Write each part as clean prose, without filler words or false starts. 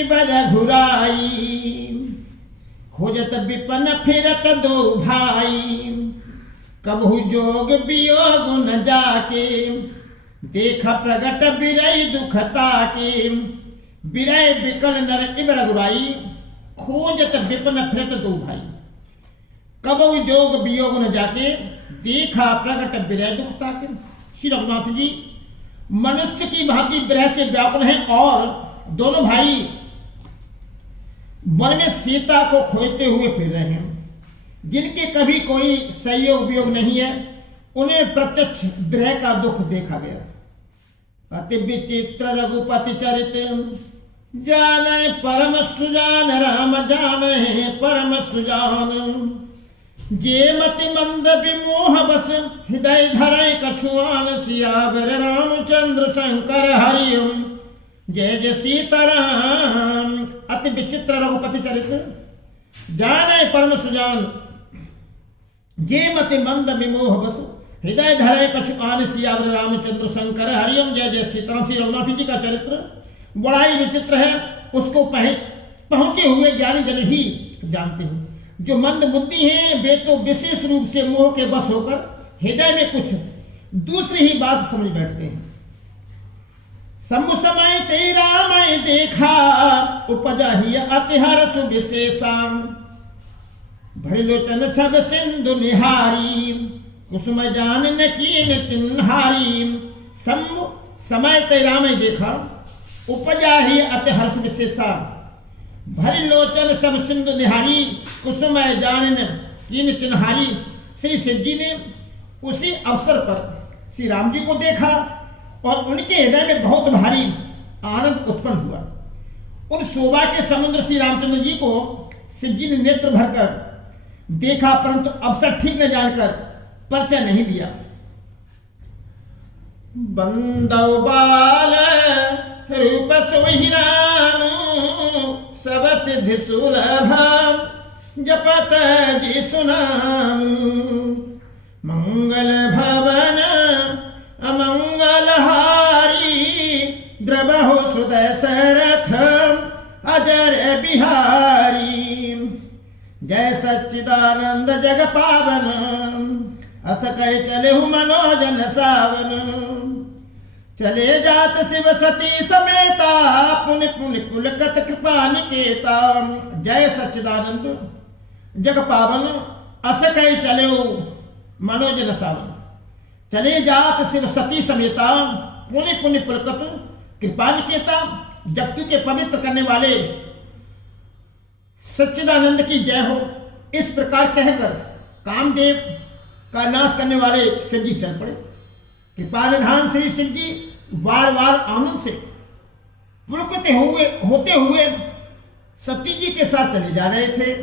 इबर घुराई, खोजत विपन फिरत दो भाई, कबहु जोग वियोग न जाके, देखा प्रगट बिरई दुखता के, बिरय बिकल नर इबर घुराई, खोजत विपन फिरत दो भाई, कबहु जोग वियोग न जाके, देखा प्रगट बिरय दुखता के। श्री रघुनाथ जी मनुष्य की भांति विरह से व्याकुल हैं और दोनों भाई वन में सीता को खोजते हुए फिर रहे हैं, जिनके कभी कोई सहयोग वियोग नहीं है, उन्हें प्रत्यक्ष विरह का दुख देखा गया। अति विचित्र रघुपति चरित, जाने परम सुजान राम जाने परम सुजान, जे मति मंद विमोह बस हृदय धरय कछुआन, सियावर रामचंद्र शंकर हरिओम जय जय सीताराम। अति विचित्र रघुपति चरित्र, जाने परम सुजान, जे मति मंद विमोह बस हृदय धरय कछुआन, सियावर रामचंद्र शंकर हरिओम जय जय सीताराम। श्री रघुनाथ जी का चरित्र बड़ा ही विचित्र है, उसको पहुंचे हुए ज्ञानी जन ही जानते हैं। जो मंद बुद्धि हैं वे तो विशेष रूप से मोह के बस होकर हृदय में कुछ दूसरी ही बात समझ बैठते हैं। सम्मु समय तेरा मैं देखा, उपजा ही अति हर्ष विशेषम, भरि लोचन छब सिंधु निहारी, कुसुम जान न कीन तिन्हारी। सम्मु समय तेरा मैं देखा, उपजा ही अति हर्ष विशेषम, भरि लोचन सब सिंधु निहारी, कुसुम जान कीन चिन्हारी। श्री शिव जी ने उसी अवसर पर श्री राम जी को देखा और उनके हृदय में बहुत भारी आनंद उत्पन्न हुआ। उन शोभा के समुद्र श्री रामचंद्र जी को शिव जी ने नेत्र भरकर देखा, परंतु अवसर ठीक न जानकर परिचय नहीं दिया। बंदौ बाल रूप सोहि राम, सब सिद्धि सुलभ जपत जी सुनाम, मंगल भवन अमंगल हारी, द्रबहु सुदशरथ अजर बिहारी। जय सच्चिदानंद जग पावन, अस कह चले मनोजन सावन, चले जात शिव सती समेता, पुन पुन पुलकत कृपा निकेता। जय सच्चिदानंद जग पावन, अस कह चले मनोजन सावन, चले जात शिव सती समेता, पुनि पुनि पुलकत कृपा निकेता। जगत के पवित्र करने वाले सच्चिदानंद की जय हो। इस प्रकार कहकर कामदेव का नाश करने वाले शिव जी चल पड़े। कृपा निधान श्री शिव जी बार बार आनंद से पुलकित होते हुए सती जी के साथ चले जा रहे थे।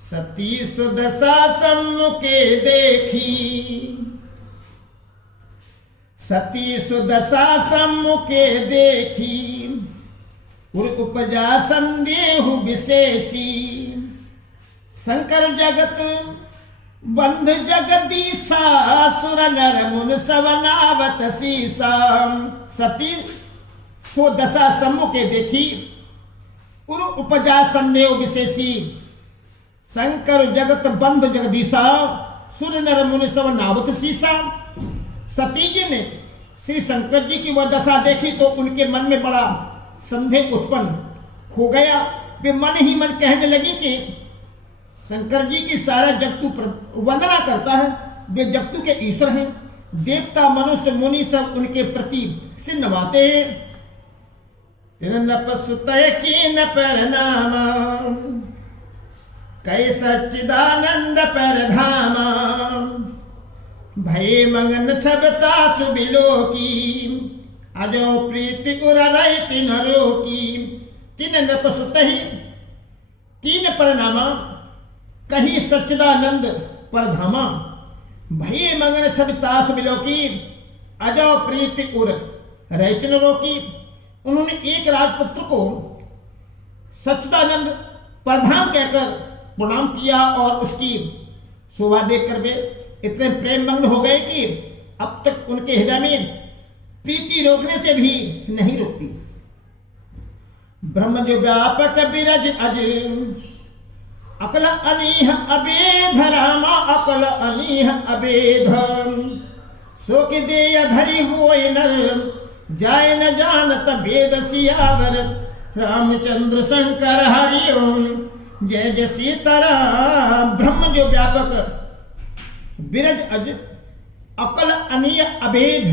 सती सुदशा सम्मुखे देखी, सती सुदशा सम्मुखे देखी, उर उपजा संदेहु विशेषी, शंकर जगत बंध जगदीशा, सुर नर मुन सवनावत सीसा। सती सो दशा सम्मुखे देखी, उर उपजा संदेह विशेषी, शंकर जगत बंध जगदीशा, सुर नर मुन सवनावत सीसा। सती जी ने श्री शंकर जी की वह दशा देखी तो उनके मन में बड़ा संदेह उत्पन्न हो गया। वे मन ही मन कहने लगी कि शंकर जी की सारा जगतु वंदना करता है, वे जगतु के ईश्वर हैं। देवता मनुष्य मुनि सब उनके प्रति सिर नवाते हैं। नपसुतय की न परनामा, कै सच्चिदानंद परधामा, भय मगन छबता सुबिलो की, अजो प्रीति उरई तिनरो की। तीन नपसुतहि तीन परनामा, कहीं सच्चिदानंद परधामा, भय मगन छबता सुबिलो की, अजो प्रीति उर रैतिन रोकी। उन्होंने एक राजपुत्र को सच्चिदानंद परधाम कहकर प्रणाम किया और उसकी शोभा देखकर वे इतने प्रेम मग्न हो गए कि अब तक उनके हृदय में प्रीति रोकने से भी नहीं रुकती। ब्रह्म जो व्यापक बिरज अज अकल अनीह अबेध रामा अकल अनीह अबेध सो के देय धरि होय नर जाय न जानत भेद सियावर रामचंद्र शंकर हरि ओम जय जय सीताराम। ब्रह्म जो व्यापक बिरज अज अकल अनीय अभेद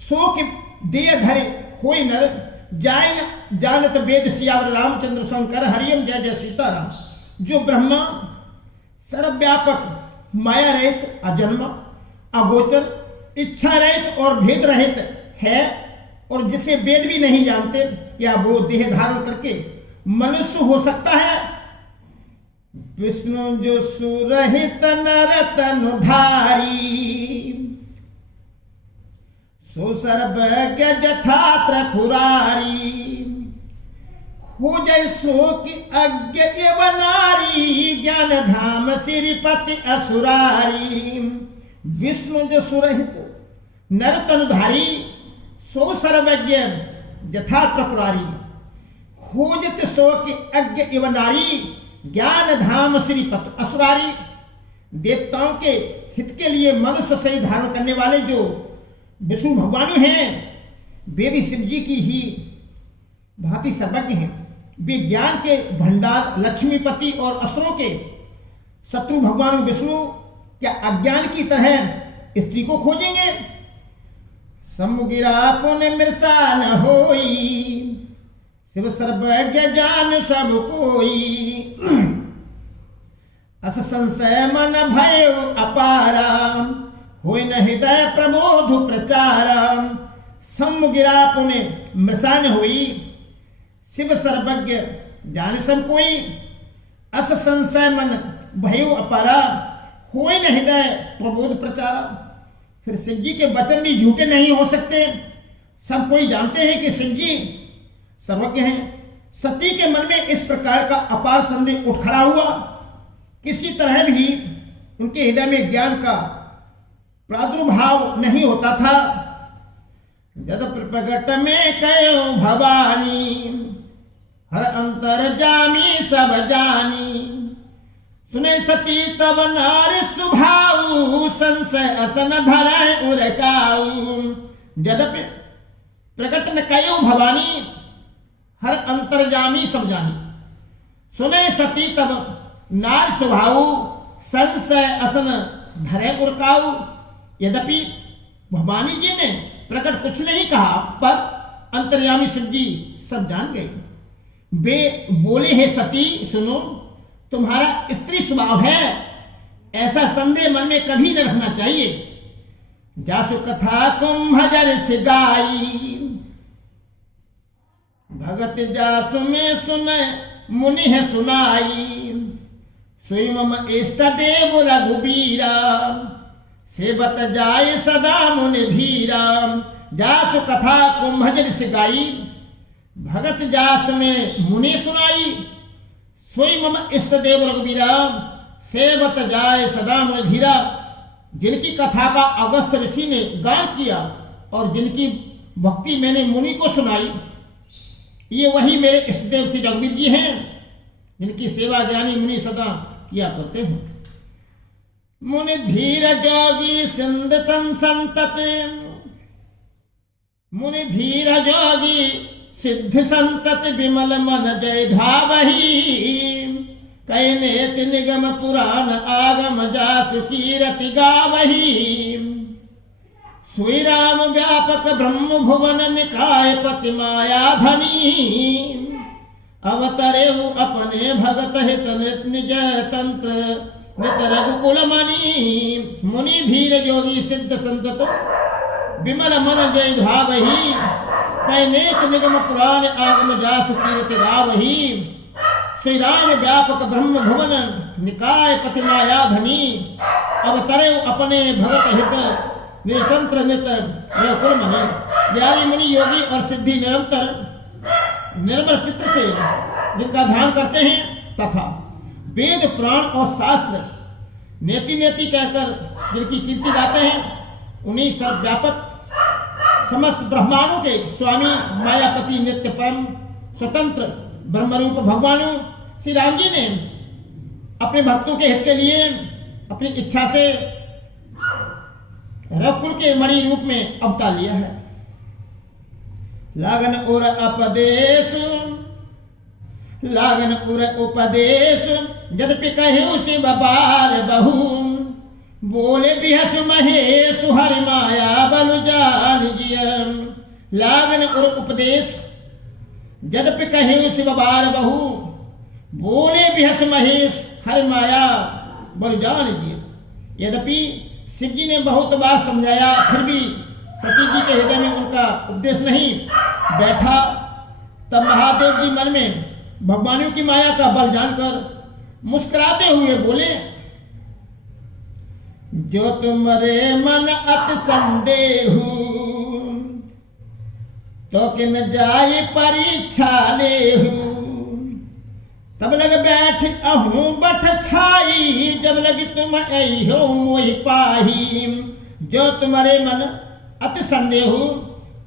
सो के देय धरे होय नर जाय न जानत वेद सियावर रामचंद्र शंकर हरिओम जय जय सीताराम। जो ब्रह्मा सर्वव्यापक माया रहित अजन्म अगोचर इच्छा रहित और भेद रहित है और जिसे वेद भी नहीं जानते, क्या वो देह धारण करके मनुष्य हो सकता है? विष्णु जो सुरहित नर तनुधारी सो सर्वज्ञ जथात्र पुरारी खोजय सो की अज्ञ एव नारी ज्ञान धाम श्रीपति असुरारी। विष्णु जो सुरहित नर तनुधारी सो सर्वज्ञ जथात्र पुरारी खोजत सो की अज्ञ एव नारी ज्ञान धाम श्रीपति असुरारी। देवताओं के हित के लिए मनुष्य शरीर धारण करने वाले जो विष्णु भगवान हैं वे भी शिव जी की ही भांति सर्वज्ञ हैं। वे ज्ञान के भंडार लक्ष्मीपति और असुरों के शत्रु भगवान विष्णु क्या अज्ञान की तरह स्त्री को खोजेंगे? समुगिरा पुण्य मृषा न होई शिव सर्वज्ञ जान सब कोई अस संशय मन भय अपारा होय न हृदय प्रबोध प्रचारा। समुगिरा पुण्य मृषा न होई शिव सर्वज्ञ जान सब कोई अस संशय मन भयो अपारा होय न हृदय प्रबोध प्रचारा। फिर शिव जी के वचन भी झूठे नहीं हो सकते। सब कोई जानते हैं कि शिव जी सर्वज्ञ हैं। सती के मन में इस प्रकार का अपार संदेह उठ खड़ा हुआ। किसी तरह भी उनके हृदय में ज्ञान का प्रादुर्भाव नहीं होता था। जद प्रगट में कयो भवानी हर अंतर जामी सब जानी सुने सती तब नार सुभाऊ संशय असन धराए उरकाऊ। जदपि प्रकट न कयो भवानी हर अंतर्जामी सब जानी सुने सती तब नार सुभाऊ संशय असन धरे उरकाऊ। यद्यपि भवानी जी ने प्रकट कुछ नहीं कहा पर अंतर्यामी शिव जी सब जान गए। वे बोले हे सती सुनो, तुम्हारा स्त्री स्वभाव है, ऐसा संदेह मन में कभी न रखना चाहिए। जासु कथा कुंभजर से गाई भगत जासु में सुने मुनि है सुनाई सोई मम इष्ट देव रघुबीरा सेवत जाय सदा मुनि धीरा। जासु कथा कुंभजर से गाई भगत जास में मुनि सुनाई सोई मम इष्ट देव रघुबीरा सेवत जाय सदा मुनि धीरा। जिनकी कथा का अगस्त ऋषि ने गान किया और जिनकी भक्ति मैंने मुनि को सुनाई, ये वही मेरे इष्टदेव श्री रघुवीर जी हैं जिनकी सेवा ज्ञानी मुनि सदा किया करते हैं। मुनि धीर जोगी सिंध तन संतत मुनि धीर जोगी सिद्ध संतत विमल मन जय धावही कैनेति निगम पुराण आगम जासु कीरति गावही। सोई राम व्यापक ब्रह्म भुवन निकाय पति माया धनी अवतरेहु अपने भगत हित निज तंत्र नित रघुकुल मणि। मुनि धीर योगी सिद्ध संतत विमल मन जय धावही कैनेत निगम पुराण आगम जासु कीरति गावही। श्री राम व्यापक ब्रह्म भुवन निकाय पति माया धनी अवतरे अपने भगत हित नितंत्र नित कुल मणि। ज्ञानी मुनि योगी और सिद्धि निरंतर निर्मल चित्त से जिनका ध्यान करते हैं तथा वेद पुराण और शास्त्र नेति नेति कहकर जिनकी कीर्ति गाते हैं, उन्हीं सर्वव्यापक समस्त ब्रह्मांडों के स्वामी मायापति नित्य परम स्वतंत्र ब्रह्मरूप भगवान श्री राम जी ने अपने भक्तों के हित के लिए अपनी इच्छा से रघुकुल के मणि रूप में अवतार लिया है। लागन उर अपदेश, लागन उर उपदेश, यद्यपि कहे शिव बार बहु, बोले बिहस महेश हरि माया बल जान जियम। लागन उर उपदेश, यद्यपि कहे शिव बार बहु, बोले बिहस महेश हरि माया बल जान जियम। यद्यपि शिव जी ने बहुत बार समझाया, फिर भी सती जी के हृदय में उनका उपदेश नहीं बैठा। तब महादेव जी मन में भगवानों की माया का बल जानकर मुस्कुराते हुए बोले, जो तुम्हारे मन अति संदेहु, तो कि न जाए परीक्षा लेहू। तब लग बैठ अहूं बठ छाई, जब लगी तुम अहो मोहि पाही। जो तुम्हारे मन अति संदेहु,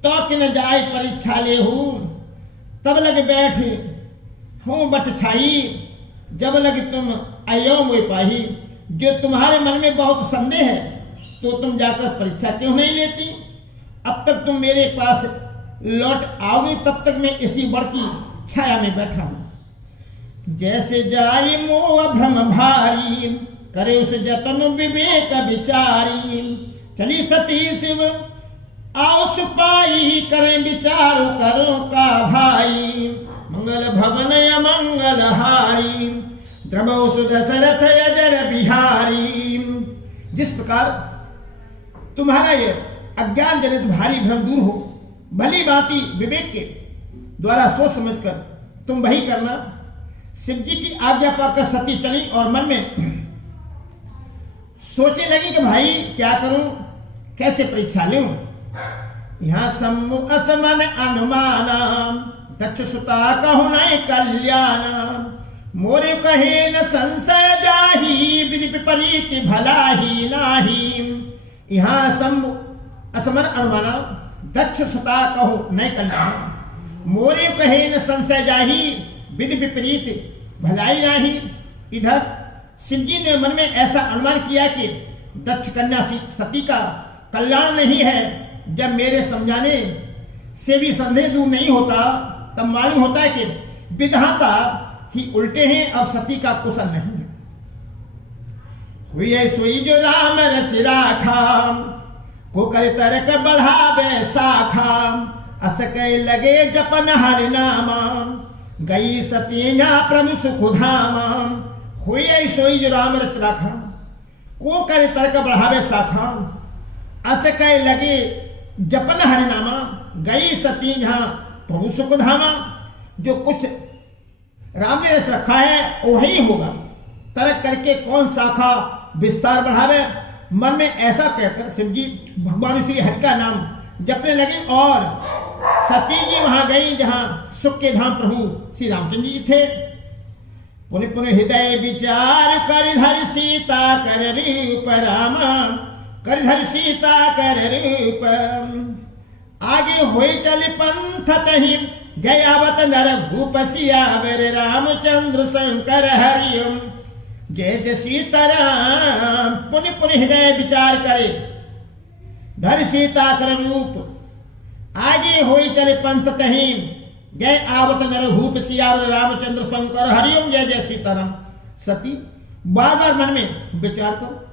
तो कि न जाए परीक्षा लेहू। तब लग बैठ हूं बठ छाई, जब लगी तुम अयो मोहि पाही। जो तुम्हारे मन में बहुत संदेह है, तो तुम जाकर परीक्षा क्यों नहीं लेती? अब तक तुम मेरे पास लौट आओगे, तब तक मैं इसी बड़ की छाया में बैठा हूं। जैसे जाई मोह भ्रम भारी, करे उस जतन विवेक विचारी। चली सती शिव आओ सुपाई, करें विचारो करो का भाई। मंगल भवन अमंगल हारी, द्रवो सुदशरथ अजर बिहारी। जिस प्रकार तुम्हारा ये अज्ञान जनित भारी भ्रम दूर हो, भली भांति विवेक के द्वारा सोच समझकर तुम वही करना। शिव जी की आज्ञा पाकर सती चली और मन में सोचने लगी कि भाई क्या करूं, कैसे परीक्षा लूं। यहां सम्मु असमन अनुमाना, दक्ष सुता कहु नहीं कल्याण। मोरे कहे न संशय जाही, विधि विपरीत भला ही नाही। यहां सम्मु असमन अनुमाना, दक्ष सुता कहु नहीं कल्याण। मोरे कहे न संशय जाही, विधि विपरीत भलाई नाही। इधर शिव जी ने मन में ऐसा अनुमान किया कि दक्ष कन्या सती का कल्याण नहीं है। जब मेरे समझाने से भी संदेह दूर नहीं होता, तब मालूम होता है कि विधाता ही उल्टे हैं और सती का कुशल नहीं है। हुई सोई जो राम रच राखा, को कर तरक बढ़ावे शाखा। असक लगे जपन हरि नामा, गई सतीना प्रभु सुख धामा। हुई सोई जो राम रच राखा, को करे तर्क बढ़ावे शाखा। अस कह लगे जपन हरिनामा, गई सतीना प्रभु सुख धामा। जो कुछ राम ने रच रखा है वही होगा, तर्क करके कौन शाखा विस्तार बढ़ावे। मन में ऐसा कहकर शिव जी भगवान श्री हरि का नाम जपने लगे और सती जी वहां गई जहां सुख के धाम प्रभु श्री रामचंद्र जी थे। पुनः पुनः हृदय विचार कर धर सीता कर रूप रामा, कर धर सीता कर रूप। आगे होई चल पंथ तहि, जयावत नर भूप सियावर। रामचंद्र शंकर हरिओम, जय जय सीताराम। पुनः पुनः हृदय विचार करे धर सीता कर रूप। आगे होई चले पंथ तहि, जय आवत नर भूप सियावर। रामचंद्र शंकर हरिओम, जय जय सीताराम। सती बार बार मन में विचार करो,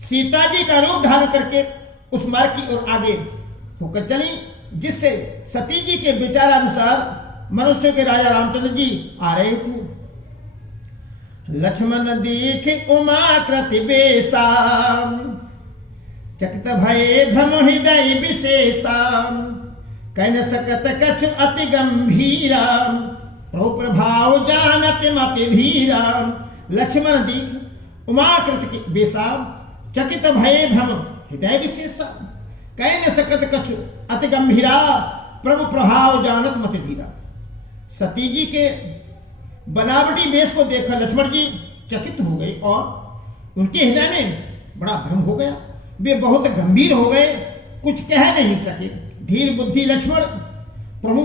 सीता जी का रूप धारण करके उस मार्ग की ओर आगे होकर चली, जिससे सती जी के विचारानुसार मनुष्य के राजा रामचंद्र जी आ रहे थे। लक्ष्मण देख उमा कृति बेसा, चकित भये भ्रम हृदय विशेषा। कह न सकत कछु अति गंभीरा, प्रभु प्रभाव जानत मति धीरा। लक्ष्मण दीख उमाकृत की बेसा, चकित भये भ्रम हृदय विशेषा। कह न सकत कछु अति गंभीरा, प्रभु प्रभाव जानत मति धीरा। सती जी के बनावटी वेश को देखकर लक्ष्मण जी चकित हो गए और उनके हृदय में बड़ा भ्रम हो गया। वे बहुत गंभीर हो गए, कुछ कह नहीं सके। धीर बुद्धि लक्ष्मण प्रभु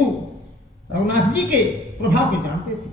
रघुनाथ जी के प्रभाव को जानते थे।